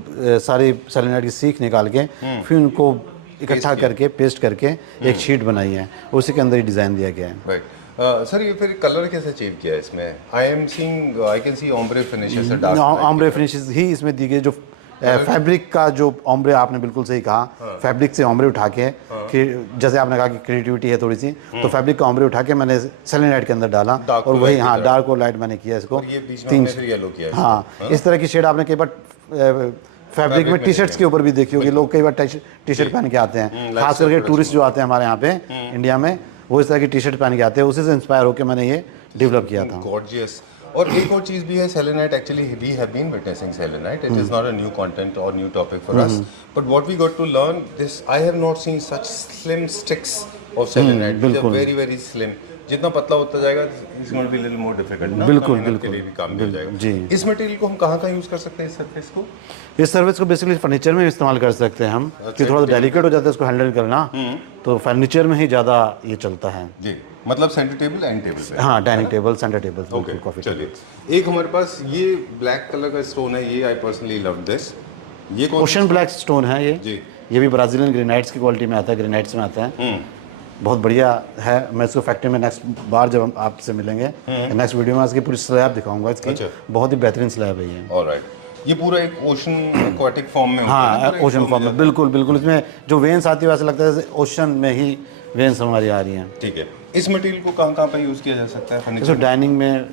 सारी सेलेनाइट की सीख निकाल के फिर उनको इकट्ठा करके पेस्ट करके एक शीट बनाई है, उसी के अंदर ही डिज़ाइन दिया गया है। राइट सर, ये फिर कलर कैसे अचीव किया है इसमें? I can see ombre finishes, dark ombre finishes ही इसमें दी गई। जो फैब्रिक का जो ऑम्ब्रे, आपने बिल्कुल सही कहा, फैब्रिक से ऑम्ब्रे उठा के जैसे आपने कहा कि क्रिएटिविटी है थोड़ी सी, तो फैब्रिक का ऑम्ब्रे उठा के मैंने सेलेनाइट के अंदर डाला, और वही हाँ डार्क और लाइट मैंने किया इसको। तीन येलो किया। हाँ, इस तरह की शेड आपने कई बार फैब्रिक में टी शर्ट्स के ऊपर भी देखी होगी, लोग कई बार टी शर्ट पहन के आते हैं, खास करके टूरिस्ट जो आते हैं हमारे यहाँ पे इंडिया में, वो इस तरह की टी शर्ट पहन के आते हैं। उसी से इंस्पायर होकर मैंने ये डेवलप किया था। गॉर्जियस। और एक और चीज भी है, selenite actually we have been witnessing selenite, it is not a new content और new topic for us, but what we got to learn this, I have not seen such slim sticks of selenite, very very slim. जितना पतला होता जाएगा it's going to be little more difficult ना, बिल्कुल के लिए भी काम मिल जाएगा जी। इस मटेरियल को हम कहाँ यूज कर सकते हैं? इस सरफेस को, इस सर्विस को बेसिकली फर्नीचर में इस्तेमाल कर सकते हैं हम, कि थोड़ा डेलिकेट हो जाता है इसको हैंडल करना, तो फर्नीचर में ही ज़्यादा ये चलता है जी। मतलब सेंटर टेबल एंड टेबल पे? हाँ, dining table, centre table, okay, coffee. चलिए, एक हमारे पास ये ब्लैक कलर का स्टोन है, ये आई पर्सनली लव दिस। ये कौन? ओशन ब्लैक स्टोन है ये जी। ये भी ब्राजीलियन ग्रेनाइट्स की क्वालिटी में आता है, ग्रेनाइट्स में आता है, बहुत बढ़िया है। मैं इसको फैक्ट्री में नेक्स्ट बार जब हम आपसे मिलेंगे नेक्स्ट वीडियो में इसकी पूरी स्लैब दिखाऊंगा इसकी। अच्छा। बहुत ही बेहतरीन स्लैब है ये। ऑलराइट, ये पूरा एक ओशन एक्वाटिक फॉर्म में होता है? हाँ, ओशन फॉर्म में, बिल्कुल बिल्कुल। इसमें जो वेन्स आती है वैसे लगता है जैसे ओशन में ही वेन्स हमारी आ रही हैं। ठीक है, इस मटेरियल को कहाँ पे यूज़ किया जा सकता है फर्नीचर? इसको डाइनिंग में,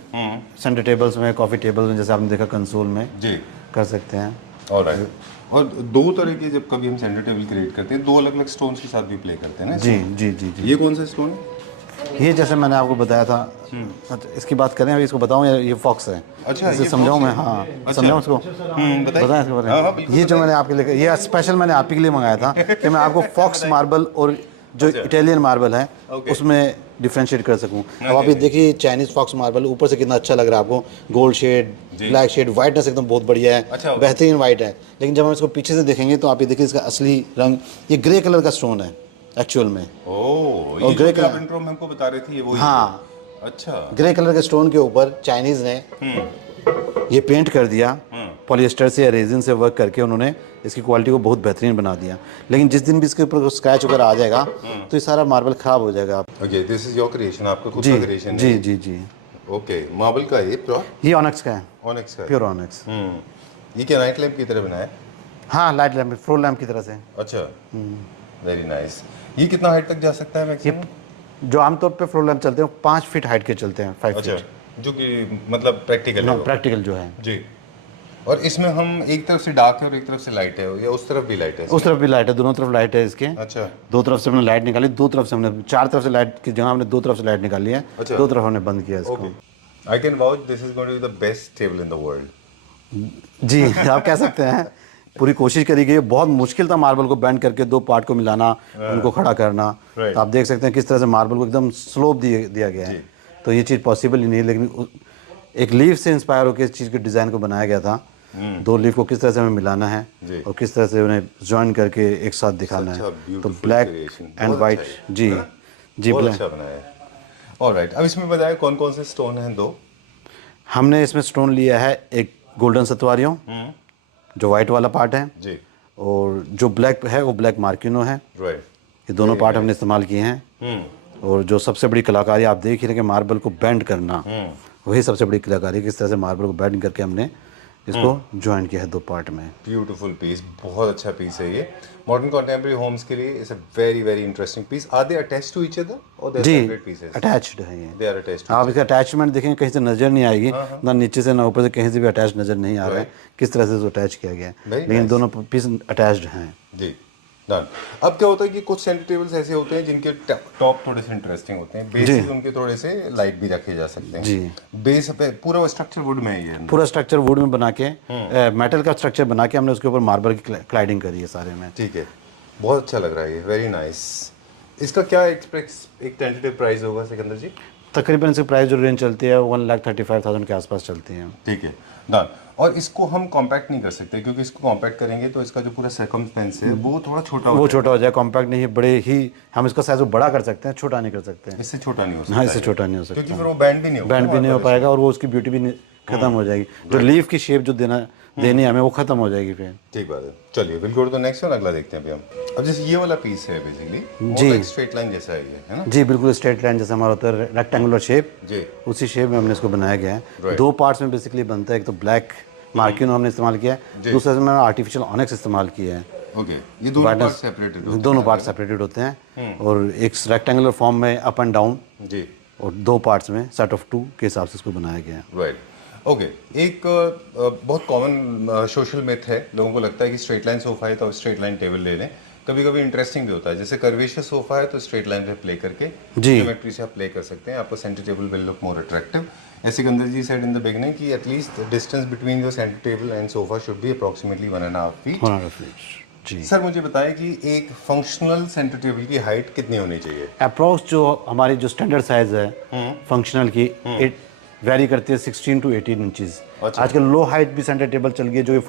सेंटर टेबल्स में, कॉफ़ी टेबल्स में, जैसे आपने देखा कंसोल में जी कर सकते हैं। ऑलराइट। और दो तरह के जब कभी हम सेंटर टेबल क्रिएट करते हैं, दो अलग अलग स्टोन्स के साथ भी प्ले करते हैं ना? जी जी जी जी। ये कौन सा स्टोन है? ये जैसे मैंने आपको बताया था, इसकी बात करें अभी, इसको बताऊं या ये फॉक्स है? अच्छा, इसे समझाऊं मैं? हाँ, समझाऊं इसको, बताएं इसके बारे में। ये जो मैंने आपके लिए, ये स्पेशल मैंने आपके लिए मंगाया था कि मैं आपको फॉक्स मार्बल और जो इटालियन मार्बल है उसमें डिफ्रेंशिएट कर सकूं। अब आप ये देखिए, चाइनीज फॉक्स मार्बल ऊपर से कितना अच्छा लग रहा है आपको, gold shade, black shade, whiteness एकदम बहुत बढ़िया है, बेहतरीन वाइट है। लेकिन जब हम इसको पीछे से देखेंगे तो आप ये देखिए इसका असली रंग, ये ग्रे कलर का स्टोन है एक्चुअल में। ओह, ये ग्रे कलर इंट्रो में हमको बता रहे थे, ये वो? हाँ, अच्छा। ग्रे कलर के स्टोन के ऊपर चाइनीज ने ये पेंट कर दिया, पॉलिएस्टर से या रेजिन से वर्क करके उन्होंने इसकी क्वालिटी को बहुत बेहतरीन बना दिया। लेकिन जिस दिन भी इसके ऊपर स्क्रैच वगैरह आ जाएगा तो ये सारा मार्बल खराब हो जाएगा। Okay, this is your creation, आपका खुद का क्रिएशन है? जी जी जी। ओके, मार्बल का ये ऑनिक्स का है। ऑनिक्स का, प्योर ऑनिक्स। ये क्या नाइट लैंप की तरह बनाया है? हाँ, लाइट लैंप, फ्लोर लैंप की तरह से। अच्छा, वेरी नाइस। ये कितना हाइट तक जा सकता है मैक्सिमम? जो आमतौर पे फ्लोर लैंप चलते हैं 5 फीट हाइट के चलते हैं, 5 फीट। जो कि मतलब प्रैक्टिकल प्रैक्टिकल जो है जी। और इसमें हम एक तरफ से डार्क है और एक तरफ से लाइट है, या उस तरफ भी लाइट है? उस तरफ भी लाइट है, दोनों तरफ लाइट है इसके। अच्छा। दो तरफ से हमने लाइट निकाली, दो तरफ से हमने, चार तरफ से लाइट की जगह हमने दो तरफ से लाइट निकाली है। अच्छा। दो तरफ हमने बंद किया इसको। I can vouch this is going to be the best table in the world. जी आप कह सकते हैं। पूरी कोशिश करी गई है, बहुत मुश्किल था मार्बल को बेंड करके दो पार्ट को मिलाना, उनको खड़ा करना। Right. तो आप देख सकते हैं किस तरह से मार्बल को एकदम स्लोप दिया गया है। तो ये चीज़ पॉसिबल ही नहीं है, लेकिन एक लीफ से इंस्पायर होकर इस चीज़ के डिज़ाइन को बनाया गया था। दो लीफ को किस तरह से हमें मिलाना है और किस तरह से उन्हें ज्वाइन करके एक साथ दिखाना है। तो ब्लैक एंड वाइट, जी जी, बहुत ब्लैक। अच्छा बनाया है। ऑलराइट, अब इसमें बताया कौन कौन से स्टोन हैं? दो हमने इसमें स्टोन लिया है, एक गोल्डन सतवारियों जो वाइट वाला पार्ट है, जी। और जो ब्लैक है वो ब्लैक मार्किनो है। राइट। ये दोनों पार्ट हमने इस्तेमाल किए हैं। और जो सबसे बड़ी कलाकारी आप देख ही रहे कि मार्बल को बेंड करना, वही सबसे बड़ी कलाकारी, किस तरह से मार्बल को बेंड करके हमने इसको ज्वाइन किया है दो पार्ट में। ब्यूटीफुल पीस, बहुत अच्छा पीस है ये। मॉडर्न कंटेम्प्रेरी होम्स के लिए it's a very very interesting piece. Are they attached to each other और दे आर जी, सेपरेट पीसेस? अटैच्ड है ये। They are attached. आप इसका अटैचमेंट देखेंगे कहीं से नज़र नहीं आएगी, ना नीचे से ना ऊपर से, कहीं से भी अटैच नज़र नहीं आ रहा है किस तरह से इसको अटैच किया गया है। लेकिन दोनों पीस अटैच्ड हैं। जी, डन। अब क्या होता है कि कुछ सेंटर टेबल्स ऐसे होते हैं जिनके टॉप थोड़े से इंटरेस्टिंग होते हैं, बेसिस उनके थोड़े से लाइट भी रखे जा सकते हैं। जी। बेस पे पूरा स्ट्रक्चर वुड में है ये? पूरा स्ट्रक्चर वुड में बना के, मेटल का स्ट्रक्चर बना के हमने उसके ऊपर मार्बल की क्लाइडिंग करी है सारे में। ठीक है, बहुत अच्छा लग रहा है ये, वेरी नाइस। इसका क्या एक टेंटेटिव प्राइस होगा सिकंदर जी? तकरीबन इसकी प्राइस जो रेंज चलती है 1,35,000 के आसपास चलती है। ठीक है, डन। और इसको हम कॉम्पैक्ट नहीं कर सकते, क्योंकि इसको कॉम्पैक्ट करेंगे तो इसका जो पूरा सर्कमस्टेंस है वो थोड़ा छोटा वो छोटा हो जाए, कॉम्पैक्ट नहीं है, बड़े ही हम इसका साइज बड़ा कर सकते हैं, छोटा नहीं कर सकते हैं। इससे छोटा नहीं हो सकता। हाँ, इससे छोटा नहीं हो सकता, क्योंकि फिर वो बैंड भी नहीं होगा, बैंड भी नहीं हो पाएगा और वो उसकी ब्यूटी भी खत्म हो जाएगी। जो लीफ की शेप जो देनी है हमें, वो खत्म हो जाएगी फिर। ठीक बात है। चलिए we'll go to the next one, अगला देखते हैं अभी हम। अब जैसे ये वाला पीस है बेसिकली, जी, वो एक स्ट्रेट लाइन जैसा है ये, है ना? जी बिल्कुल, स्ट्रेट लाइन जैसा हमारा होता है, रेक्टेंगुलर शेप, जी। उसी शेप में हमने इसको बनाया गया है। दो पार्ट्स में बेसिकली बनता है, एक तो ब्लैक मार्किनो हमने इस्तेमाल किया है, दूसरे से मैंने आर्टिफिशियल ऑनिक्स इस्तेमाल किया है। ओके, ये दोनों पार्ट सेपरेटेड होते हैं? दोनों पार्ट सेपरेटेड होते हैं और एक रेक्टेंगुलर फॉर्म में अप एंड डाउन, जी, और दो पार्ट्स में सेट ऑफ 2 के हिसाब से इसको बनाया गया है। राइट। ओके, एक बहुत कॉमन सोशल मिथ है, लोगों को लगता है कि स्ट्रेट लाइन सोफा है तो स्ट्रेट लाइन टेबल ले लें। कभी कभी इंटरेस्टिंग भी होता है, जैसे कर्वेशियस सोफा है तो स्ट्रेट लाइन पे प्ले करके ज्योमेट्री से आप प्ले कर सकते हैं, आपका centre table will look more attractive. ऐसे Sikandar ji said in the beginning कि at least distance between your centre table and sofa should be approximately 1.5 feet. जी सर मुझे बताएं कि एक फंक्शनल सेंटर टेबल की हाइट कितनी होनी चाहिए? अप्रोक्स जो हमारी जो स्टैंडर्ड साइज है फंक्शनल की, इट वेरी करती है 16 to 18 इंचज़। आजकल लो हाइट भी सेंटर टेबल चल गई है, जो कि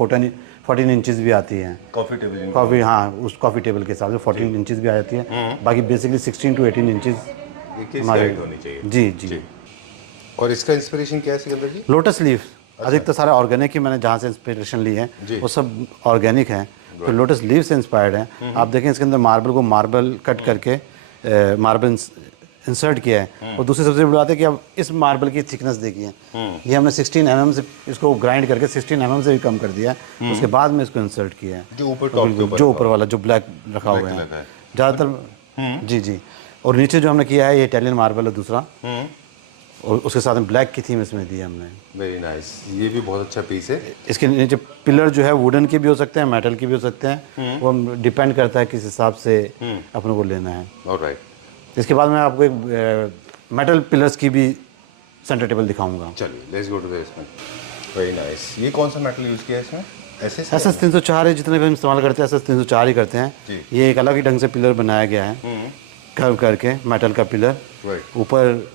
14 इंचज़ भी आती है। Coffee table? कॉफी, हाँ, उस कॉफी टेबल के हिसाब से 14 इंचज़ भी आ जाती है। बाकी बेसिकली 16 to 18 इंचज़ हमारी होनी चाहिए। जी जी। और इसका इंस्पिरेशन क्या है सिकंदर जी? लोटस लीफ, अधिकतर सारे ऑर्गेनिक ही मैंने जहाँ से इंस्पिरेशन ली है वो सब ऑर्गेनिक है, तो लोटस लीफ से इंस्पायर्ड है। आप देखें इसके अंदर मार्बल कट करके मार्बल इंसर्ट किया है। और दूसरी सबसे बड़ी बात है कि अब इस मार्बल की थिकनेस देखिए, ये हमने 16 mm से इसको ग्राइंड करके 16 mm से भी कम कर दिया है, उसके बाद में इसको इंसर्ट किया है। जो ऊपर टॉप के ऊपर, जो ऊपर वाला जो ब्लैक रखा हुआ है ज़्यादातर। जी जी। और नीचे जो हमने किया है ये इटालियन मार्बल है दूसरा, और उसके साथ में ब्लैक की थीम इसमें दी है हमने। वेरी नाइस, ये भी बहुत अच्छा पीस है। इसके नीचे पिलर जो है वुडन के भी हो सकते हैं, मेटल के भी हो सकते हैं, वो डिपेंड करता है किस हिसाब से अपने को लेना है। ऑलराइट। इसके बाद मैं आपको एक मेटल पिलर्स की भी सेंटर टेबल दिखाऊंगा। चलिए लेट्स गो टू द इसमें। Very nice. ये कौन सा मेटल यूज़ किया है इसमें? SS 304 है, जितने भी हम इस्तेमाल करते हैं SS 304 ही करते हैं। ये एक अलग ही ढंग से पिलर बनाया गया है, कर्व करके मेटल का पिलर। ऊपर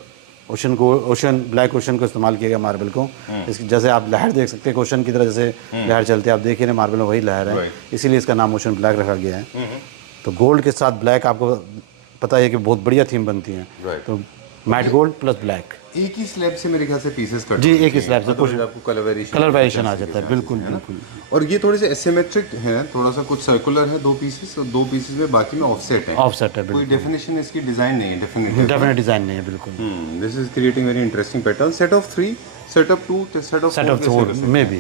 ओशन ब्लैक ओशन को इस्तेमाल किया गया मार्बल को। इसकी जैसे आप लहर देख सकते हैं, ओशन की तरह जैसे लहर चलती है, आप देखिए ना मार्बल में वही लहर है, इसीलिए इसका नाम ओशन ब्लैक रखा गया है। तो गोल्ड के साथ ब्लैक आपको पता है कि बहुत बढ़िया थीम बनती है। तो मैट गोल्ड प्लस ब्लैक एक ही स्लैब से मेरे ख्याल से पीसेस कट जी, एक ही स्लैब से कुछ आपको कलर वेरिएशन आ जाता है। बिल्कुल बिल्कुल। और ये थोड़े से एसिमेट्रिक हैं, थोड़ा सा कुछ सर्कुलर है दो पीसेस, और दो पीसेस में बाकी में ऑफसेट है। ऑफसेट है, कोई डेफिनेशन इसकी डिजाइन नहीं है, डेफिनेट डिजाइन नहीं है। बिल्कुल। This is creating very interesting pattern. Set of 3, set of 2, set of 4 में भी।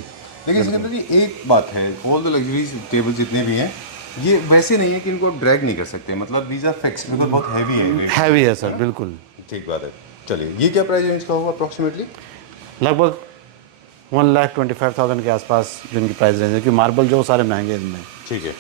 लेकिन सिकंदर जी एक बात है, ऑल द लग्जरीज टेबल जितने भी हैं ये वैसे नहीं है कि इनको आप ड्रैग नहीं कर सकते, मतलब दीज आर फिक्स्ड, बिकॉज़ बहुत हैवी है सर। बिल्कुल ठीक बात है। चलिए ये क्या प्राइस रेंज का होगा अप्रॉक्सीमेटली? लगभग 1,25,000 के आसपास जो इनकी प्राइस रेंज है, क्योंकि मार्बल जो सारे महंगे हैं इनमें। ठीक है।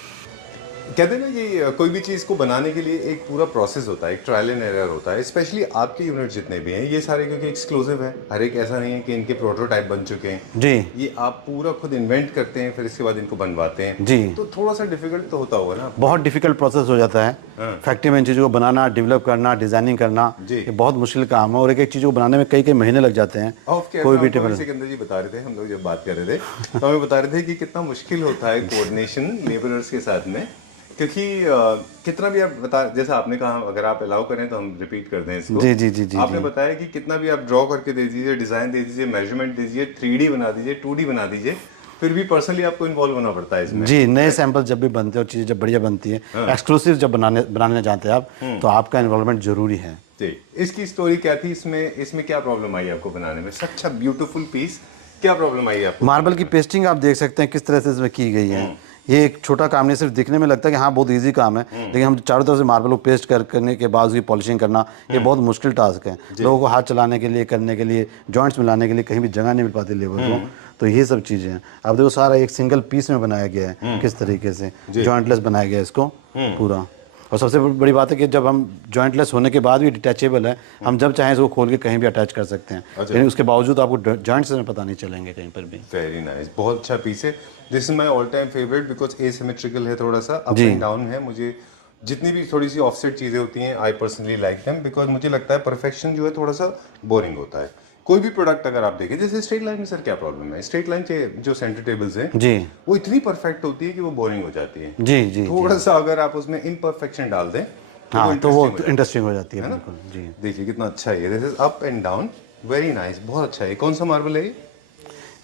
कहते हैं ना कि कोई भी चीज़ को बनाने के लिए एक पूरा प्रोसेस होता है, एक ट्रायल एंड एरर होता है। स्पेशली आपके यूनिट जितने भी हैं ये सारे क्योंकि एक्सक्लूसिव है, हर एक ऐसा नहीं है कि इनके प्रोटोटाइप बन चुके हैं जी ये आप पूरा खुद इन्वेंट करते हैं, फिर इसके बाद इनको बनवाते हैं जी। तो थोड़ा सा डिफिकल्ट तो होता होगा ना। बहुत डिफिकल्ट प्रोसेस हो जाता है। फैक्ट्री में इन चीज़ों को बनाना, डेवलप करना, डिजाइनिंग करना, ये बहुत मुश्किल काम है और एक एक चीज़ को बनाने में कई कई महीने लग जाते हैं। कोई भी सिकंदर जी बता रहे थे, हम लोग जब बात कर रहे थे तो हमें बता रहे थे कि कितना मुश्किल होता है कोऑर्डिनेशन लेबरर्स के साथ में, क्योंकि कितना भी आप बता, जैसा आपने कहा अगर आप अलाउ करें तो हम रिपीट कर दें इसको। जी जी जी जी। आपने बताया कि कितना भी आप ड्रॉ करके दे दीजिए, डिजाइन दे दीजिए, मेजरमेंट दीजिए, 3D बना दीजिए, 2D बना दीजिए, फिर भी पर्सनली आपको इन्वॉल्व होना पड़ता है इसमें। जी, नए सैंपल जब भी बनते हैं और चीज़ें जब बढ़िया बनती है, एक्सक्लूसिव जब बनाने जाते हैं आप, तो आपका इन्वॉल्वमेंट जरूरी है। जी, इसकी स्टोरी क्या थी, इसमें क्या प्रॉब्लम आई आपको बनाने में? सच अ ब्यूटीफुल पीस, क्या प्रॉब्लम आई आपको? मार्बल की पेस्टिंग आप देख सकते हैं किस तरह से इसमें की गई है। ये एक छोटा काम नहीं, सिर्फ दिखने में लगता है कि हाँ बहुत इजी काम है, लेकिन हम चारों तरफ से मार्बल को पेस्ट करने के बाद उसकी पॉलिशिंग करना ये बहुत मुश्किल टास्क है। लोगों को हाथ चलाने के लिए, करने के लिए, जॉइंट्स मिलाने के लिए कहीं भी जगह नहीं मिल पाती लेबर को, तो ये सब चीज़ें हैं। अब देखो सारा एक सिंगल पीस में बनाया गया है, किस तरीके से जॉइंटलेस बनाया गया है इसको पूरा। और सबसे बड़ी बात है कि जब हम जॉइंटलेस होने के बाद भी डिटैचेबल है, हम जब चाहें इसको खोल के कहीं भी अटैच कर सकते हैं, लेकिन उसके बावजूद आपको जॉइंट्स में पता नहीं चलेंगे कहीं पर भी। वेरी नाइस, बहुत अच्छा पीस है। This is my all time favourite because asymmetrical है, थोड़ा सा अप एंड डाउन है। मुझे जितनी भी थोड़ी सी ऑफसेट चीज़ें होती हैं I personally like them, because मुझे लगता है परफेक्शन जो है थोड़ा सा बोरिंग होता है। कोई भी प्रोडक्ट अगर आप देखें, जैसे स्ट्रेट लाइन में सर क्या प्रॉब्लम है? स्ट्रेट लाइन के जो सेंटर टेबल्स हैं जी वो इतनी परफेक्ट होती है कि वो बोरिंग हो जाती है। जी जी। थोड़ा सा अगर आप उसमें इम्परफेक्शन डाल दें हाँ तो वो इंटरेस्टिंग हो जाती है, बिल्कुल जी। देखिए कितना अच्छा है, this is up and down, very nice, बहुत अच्छा है। कौन सा मार्बल है ये?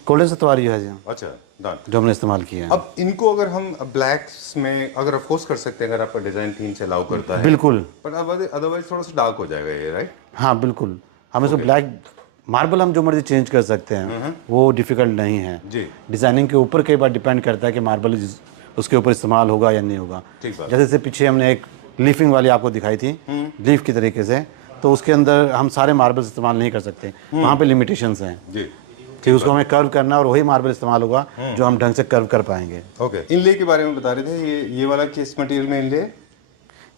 गोल्डन सतवारी है जी, अच्छा डन। जो हमने इस्तेमाल किया है। अब इनको अगर हम ब्लैक्स में अगर अफोर्स कर सकते हैं, अगर आपका डिजाइन थीम से अलाउ करता है, बिल्कुल, पर अदरवाइज थोड़ा सा डार्क हो जाएगा ये, राइट? हाँ बिल्कुल, हम इसको ब्लैक मार्बल हम जो मर्जी चेंज कर सकते हैं, वो डिफिकल्ट नहीं है जी। डिजाइनिंग के ऊपर कई बार डिपेंड करता है कि मार्बल उसके ऊपर इस्तेमाल होगा या नहीं होगा। जैसे पीछे हमने एक लीफिंग वाली आपको दिखाई थी, लीफ की तरीके से, तो उसके अंदर हम सारे मार्बल्स इस्तेमाल नहीं कर सकते, वहाँ पे लिमिटेशंस हैं जी, कि उसको हमें कर्व करना और वही मार्बल इस्तेमाल होगा जो हम ढंग से कर्व कर पाएंगे। ओके, इनले के बारे में बता रहे थे, ये वाला किस मटेरियल में इनले?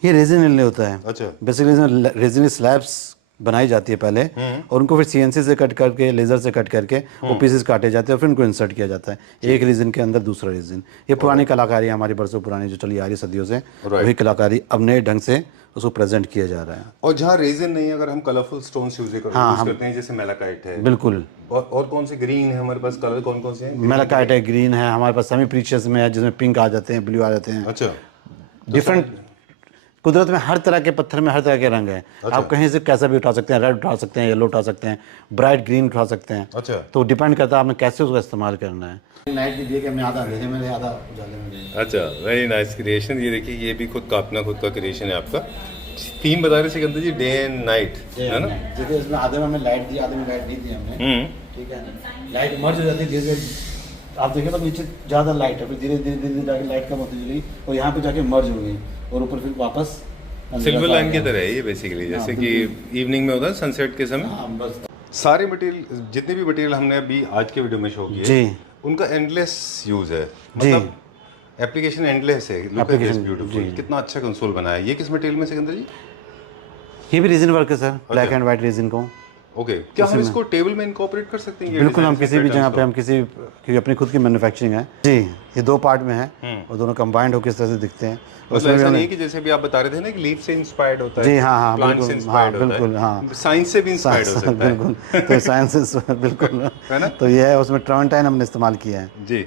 ये रेजिन इनले होता है। अच्छा, बेसिकली इसमें रेजिन स्लैब्स बनाई जाती है पहले, और उनको फिर सीएनसी से कट करके, लेजर से कट करके वो पीसेस काटे जाते हैं और फिर उनको इंसर्ट किया जाता है एक रेजिन के अंदर दूसरा रेजिन। ये पुरानी कलाकारी है हमारी, बरसों पुरानी जो चली आ रही है सदियों से, वही कलाकारी अब नए ढंग से उसको प्रेजेंट किया जा रहा है। और जहाँ रेजिन नहीं, अगर हम कलरफुल स्टोन्स यूज करते हैं, जैसे मेलाकाइट है, बिल्कुल, और कौन से ग्रीन है हमारे पास, कलर कौन कौन से हैं? मेलाकाइट है, ग्रीन है, हमारे पास सेमी प्रीशियस में है जिसमें पिंक आ जाते हैं, ब्लू आ जाते हैं। अच्छा, डिफरेंट कुदरत में हर तरह के पत्थर में हर तरह के रंग है। आप कहीं से कैसा भी उठा सकते हैं, रेड उठा सकते हैं, येलो उठा सकते हैं, ब्राइट ग्रीन उठा सकते हैं। अच्छा, तो डिपेंड करता है आपने कैसे उसका इस्तेमाल करना है। लाइट भी दिए कि हमने आधा अंधेरे में, आधा उजाले में। अच्छा, वेरी नाइस क्रिएशन। ये देखिए, ये भी खुद का क्रिएशन है आपका। थीम बता रहे सिकंदर जी, डे एंड नाइट, है ना? देखिए इसमें आधे में हमने लाइट दी, आधे में लाइट नहीं दी हमने, ठीक है। लाइट मर्ज हो जाती है धीरे धीरे, आप देखिए तो नीचे ज़्यादा लाइट है, फिर धीरे धीरे धीरे जाके लाइट कम होती चली और यहाँ पे जाके मर्ज हो गई और ऊपर फिर वापस सिल्वर लाइन की तरह है ये बेसिकली, जैसे कि इवनिंग में होता है सनसेट के समय। हाँ, बस सारे मटेरियल, जितने भी मटेरियल हमने अभी आज के वीडियो में शो किए जी, उनका एंडलेस यूज है, मतलब एप्लीकेशन एंडलेस है। लुक एट दिस ब्यूटीफुल, कितना अच्छा कंसोल बनाया है। ये किस मटेरियल में सिकंदर जी? ये भी रेजिन वर्क है sir, black and white resin को। ओके, क्या हम इसको टेबल में इनकॉर्पोरेट कर सकते हैं? बिल्कुल, हम किसी भी जगह पे, हम किसी की अपनी खुद की मैन्युफैक्चरिंग है जी। ये दो पार्ट में है और दोनों कंबाइंड हो किस तरह से दिखते हैं। उसमें ऐसा नहीं है कि जैसे भी आप बता रहे थे ना कि लीफ से इंस्पायर्ड होता है। जी हाँ हाँ, प्लांट से इंस्पायर्ड होता है। बिल्कुल, हाँ, साइंस से भी इंस्पायर्ड हो सकता है। बिल्कुल, तो साइंस बिल्कुल है ना। तो ये है, उसमें ट्रांटाइन हमने इस्तेमाल किया है जी,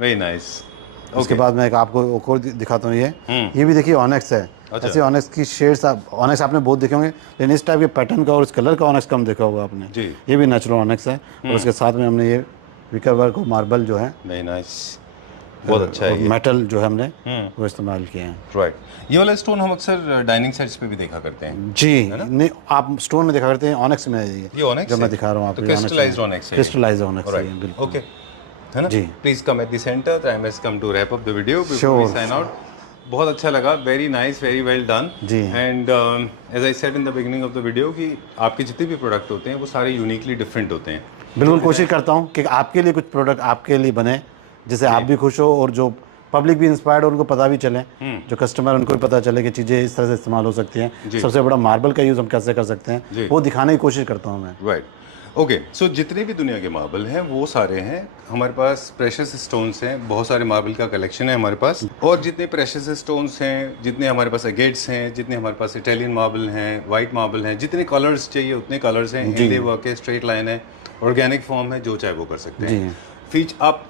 वेरी नाइस। उसके बाद मैं आपको एक और दिखाता हूँ। ये भी देखिए ऑनेक्स है। ऐसे ऑनेक्स की शेड्स, ऑनेक्स आपने बहुत देखे होंगे, लेकिन इस टाइप के पैटर्न का और इस कलर का ऑनेक्स कम देखा होगा आपने जी। ये भी नेचुरल ऑनेक्स है और उसके साथ में हमने ये विकर वर्क और मार्बल जो है, वेरी नाइस, बहुत अच्छा है। मेटल जो है हमने वो इस्तेमाल किए हैं। राइट, ये वाला स्टोन हम अक्सर डाइनिंग सेट्स पे भी देखा करते हैं जी। नहीं, आप स्टोन में देखा करते हैं, ऑनेक्स में है ये ऑनेक्स जो मैं दिखा रहा हूँ आपको, क्रिस्टलाइज्ड ऑनेक्स है। क्रिस्टलाइज्ड ऑनेक्स है बिल्कुल, ओके, है ना जी। Please come at the centre, I must come to wrap up the video before we sign out. बहुत अच्छा लगा, very nice, very well done जी। And as I said in the beginning of the video कि आपके जितने भी product होते हैं वो सारे यूनिकली डिफरेंट होते हैं। बिल्कुल कोशिश करता हूँ कि आपके लिए कुछ प्रोडक्ट आपके लिए बने जिससे आप भी खुश हो और जो पब्लिक भी इंस्पायर्ड हो, उनको पता भी चले, जो कस्टमर उनको भी पता चले कि चीज़ें इस तरह से इस्तेमाल हो सकती हैं। सबसे बड़ा मार्बल का यूज़ हम कैसे कर सकते हैं वो दिखाने की कोशिश करता हूँ मैं। Right, okay. सो जितने भी दुनिया के मार्बल हैं वो सारे हैं हमारे पास, प्रेशियस स्टोन्स हैं, बहुत सारे मार्बल का कलेक्शन है हमारे पास। और जितने प्रेशियस स्टोन्स हैं, जितने हमारे पास एगेट्स हैं, जितने हमारे पास इटालियन मार्बल हैं, वाइट मार्बल हैं, जितने कलर्स चाहिए उतने कलर्स हैं, इनले वर्क है, स्ट्रेट लाइन है, ऑर्गेनिक फॉर्म है, जो चाहे वो कर सकते हैं। फीच आप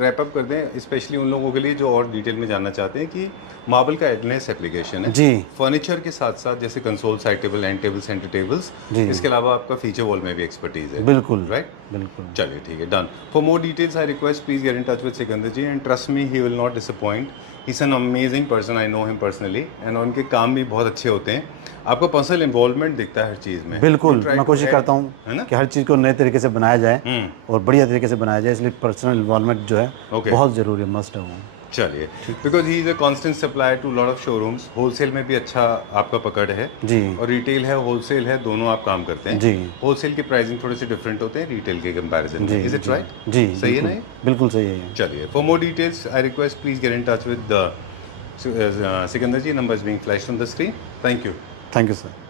रैप अप कर दें, स्पेशली उन लोगों के लिए जो और डिटेल में जानना चाहते हैं कि मार्बल का एडलेस एप्लीकेशन है जी। फर्नीचर के साथ साथ, जैसे console side table, and table, centre tables, इसके अलावा आपका फीचर वॉल में भी एक्सपर्टीज है। बिल्कुल राइट, बिल्कुल। चलिए ठीक है, done. For more details I request please get in touch with Sikandar ji and trust me he will not disappoint. He is an amazing person, I know him personally and उनके काम भी बहुत अच्छे होते हैं। आपको पर्सनल इन्वॉल्वमेंट दिखता है हर चीज़ में। बिल्कुल, मैं कोशिश करता हूँ कि हर चीज़ को नए तरीके से बनाया जाए और बढ़िया तरीके से बनाया जाए, इसलिए पर्सनल इन्वॉल्वमेंट जो है बहुत ज़रूरी है, मस्ट है वो। चलिए, because he is a constant supplier to lot of showrooms. Wholesale में भी अच्छा आपका पकड़ है जी, और रिटेल है, होलसेल है, दोनों आप काम करते हैं जी। होलसेल के प्राइसिंग थोड़े से डिफरेंट होते हैं रिटेल के कंपैरिजन में। Is it right? जी, सही है ना? बिल्कुल सही है। चलिए, for more details I request please get in touch with Sikandar ji. Number is being flashed on the screen. Thank you. Thank you sir.